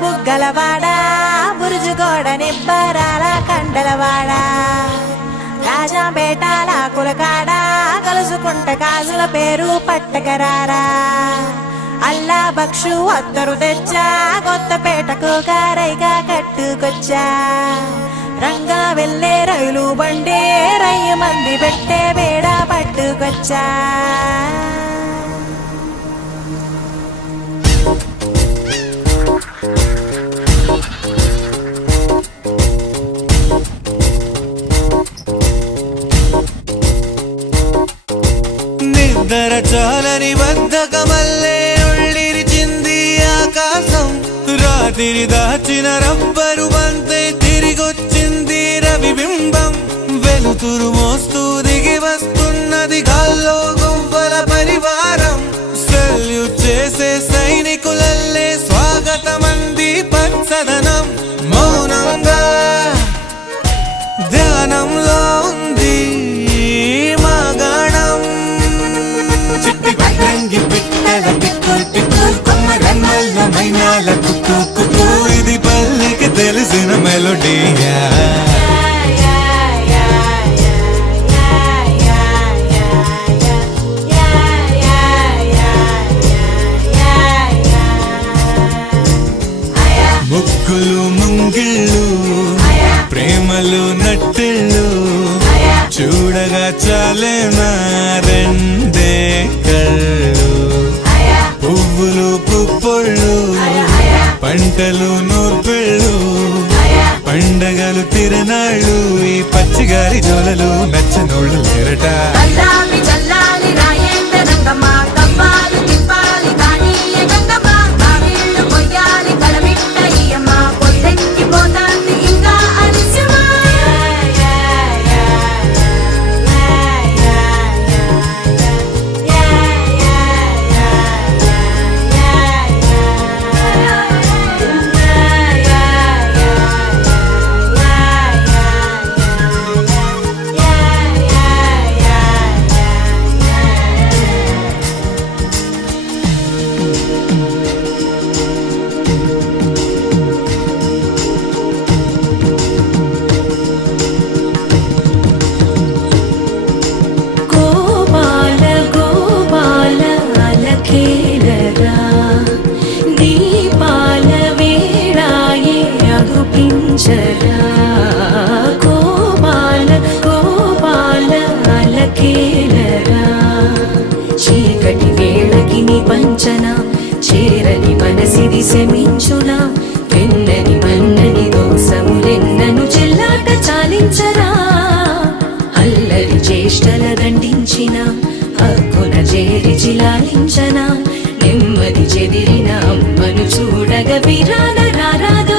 బుగ్గలవాడా బురుజుగోడ నిబ్బరాల కండలవాడా రాజాపేటాల కులకాడ కలుసుకుంట కాజుల పేరు పట్టకరారా అల్లా బక్షు అత్తరు తెచ్చా కొత్తపేటకు కారైగా కట్టుకొచ్చా రంగా వెళ్ళే రైలు బండి రయ్య మంది పెట్టే వేడ పట్టుకొచ్చా నిద్ర చాలని బద్ధకమల్లే ఒళ్ళిరిచింది ఆకాశం రాత్రి దాచిన రబ్బరు బంతే తిరిగొచ్చింది రవిబింబం వెలుతురు మోస్తూ దిగి వస్తున్నది గాల్లో గువ్వల పరివారం సెల్యూట్ చేసే సైనికులల్లే స్వాగతమంది పచ్చదనం మౌనంగా ధ్యానంలో ఉంది మాగాణం చిట్టి పట్టంగి పిట్టల పిక్కు పిక్కు కొమ్మ రన్నల్ల మైనాల కుక్కు కుక్కు ఇది పల్లెకి తెలిసిన మెలోడీయా ముగ్గులు ముంగిళ్ళు ప్రేమలు నట్టిళ్ళు చూడగా చాలేనా రెండే కళ్ళు పువ్వులు పుప్పొళ్ళు పంటలు నూర్పిళ్ళు పండగలు తిరణాళ్ళు ఈ పచ్చిగారి జోలలు నచ్చనోళ్ళు లేరట గోపాల గోపాల అలకేలరా చీకటి వేళకి నీ పంచన చేరని మనసిది శమించునా వెన్నని మన్నని దోసములెన్నను చెల్లాట చాలించరా అల్లరి చేష్టల దండించిన హక్కున చేరి చిలాలించనా నెమ్మది చెదిరిన అమ్మను చూడగ విరాన రారాదో